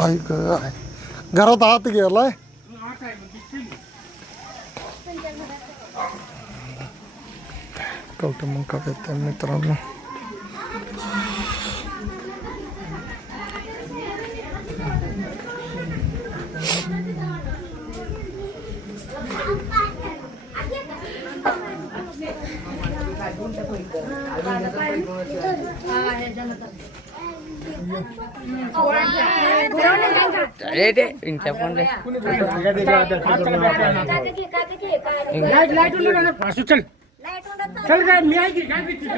ऐक घरात आत गेलाय कवटे मग काय त्या मित्रांनो चल काय मी आहे की काय भीती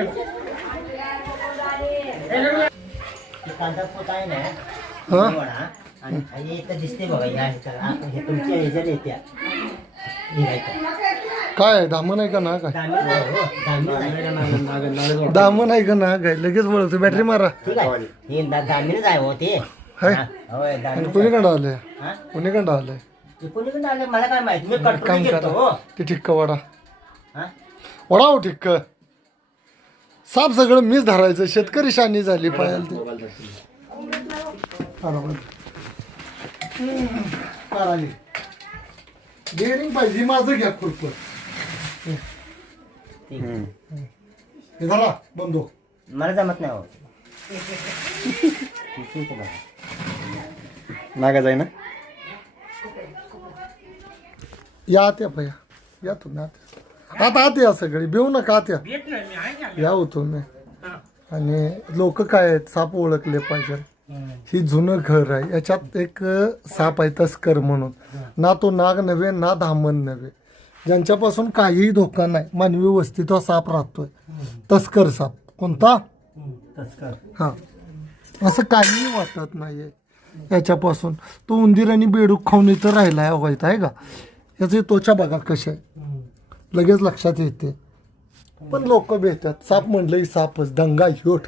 कांदा पोत आहे ना आणि हे इथं दिसते बघा या हे तुमच्या ह्याच्यात येत्या काय दामन आहे का ना काय दामन आहे का ना काय लगेच बोलतो बॅटरी मारा हे दामिनच आहे हो ते होय कोणीकडं आले कोणीकडं आलंय कोणीकडे आले मला काय माहित मी काम कंट्रोल करा घेतो ते ठिक्का वडा वडा हो ठिक्क साप सगळं मीच धरायचं शेतकरी शानी झाली पाहिजे ते डेअरिंग पाहिजे माझं घ्या खुरपं हे झाला बंदो मला जमत नाही हो नागा जाई ना या आत्या भैया या तुम्ही आत्या आता आत या सगळी बेऊ नका आत्या या होतो मी आणि लोक काय आहेत साप ओळखले पाहिजे ही जुनं घर आहे याच्यात एक साप आहे तस्कर म्हणून ना तो नाग नव्हे ना धामण नव्हे ज्यांच्यापासून काहीही धोका नाही मानवी वस्तीत साप राहतोय तस्कर साप कोणता तस्कर हा असं काहीही वाटत नाहीये याच्यापासून तो उंदीर आणि बेडूक खाऊन इथं राहिलाय व्हायचं आहे का याची त्वचा बघा कशी आहे लगेच लक्षात येते पण लोक भेटतात साप म्हणलं की सापच दंगा ह्योट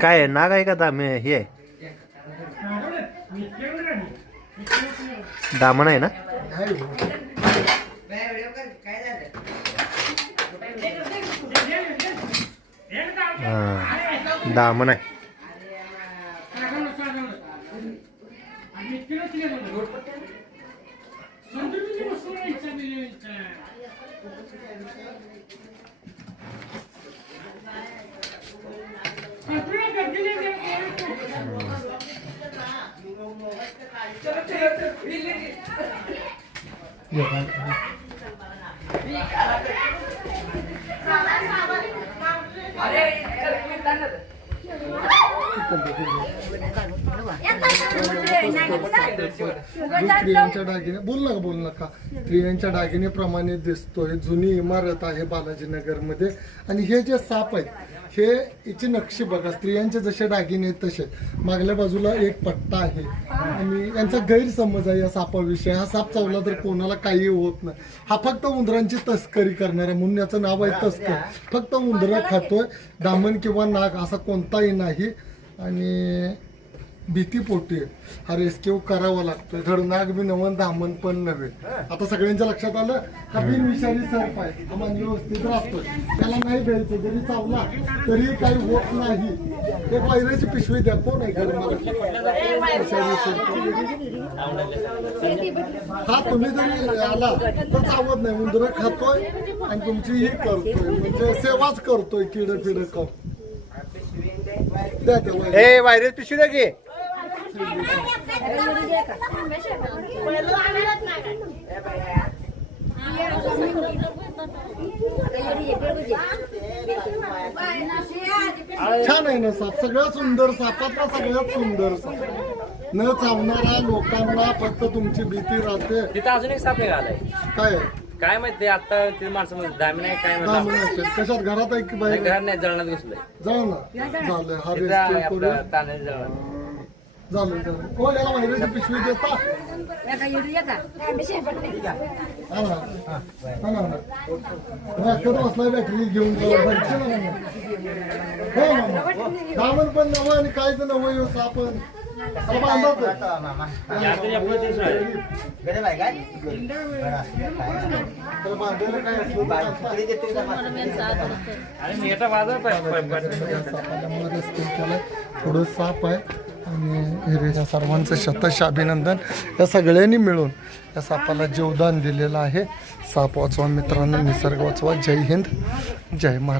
काय नाग आहे का दाम हे आहे दामण आहे ना हा दामण आहे स्त्रियांच्या दागिने बोल नका स्त्रियांच्या दागिनेप्रमाणे दिसतोय जुनी इमारत आहे बालाजीनगरमध्ये आणि हे जे साप आहेत हे याची नक्षी बघा स्त्रियांचे जसे दागिने आहेत तसे मागल्या बाजूला एक पट्टा आहे आणि यांचा गैरसमज आहे या सापाविषयी हा साप चावला तर कोणाला काही होत नाही हा फक्त उंदरांची तस्करी करणारा म्हणून याचं नाव आहे तस्कर फक्त उंदरं खातोय दामन किंवा नाग असा कोणताही नाही आणि भीतीपोटी हा रेस्क्यू करावा लागतोय धड नाग बी नवन धामण पण नव्हे आता सगळ्यांच्या लक्षात आलं हा बिनविषारी सर्प आहे हा मानवी वस्तीत राहतोय त्याला नाही द्यायचं जरी चावला तरी काही होत नाही एक वायराची पिशवी द्या कोण आहे घरी हा तुम्ही जरी आला तर चावत नाही उंदरं खातोय आणि तुमची ही करतोय म्हणजे सेवाच करतोय किड फिड कर द्या त्या ए व्हायरस पिशवी द्या की छान आहे ना साप सगळ्यात सुंदर सापातला सगळ्यात सुंदर साप न चावणारा लोकांना फक्त तुमची भीती राहते तिथं अजून एक साप निघालाय काय काय माहिती आता ते माणसं दामी नाही काय दामन कशात घरात आहे की बाहेर घरात नाही जळणात घुसलंय जळणं झालं हा तिथं रेस्क्यू आपलं करून तांदळाचं जळण झालं कोण याला वायराची पिशवी देता बसला बॅटरी घेऊन दामन पण नवं आणि कायच नवं सापण त्याला बांधा तर. मामा यातून आपलं ते सोय. गरीब आहे काय बरं, असं काय नाही. त्याला बांधायला काय असलं तर फुकरी देतो का मामा? आणि मी आता बाजार सापाल्यामुळे रस्ते केलाय थोडं साप आहे आणि हिरेच्या सर्वांचं शतश अभिनंदन. या सगळ्यांनी मिळून या सापाला जीवदान दिलेलं आहे. साप वाचवा मित्रांनो, निसर्ग वाचवा. जय हिंद, जय महाराष्ट्र.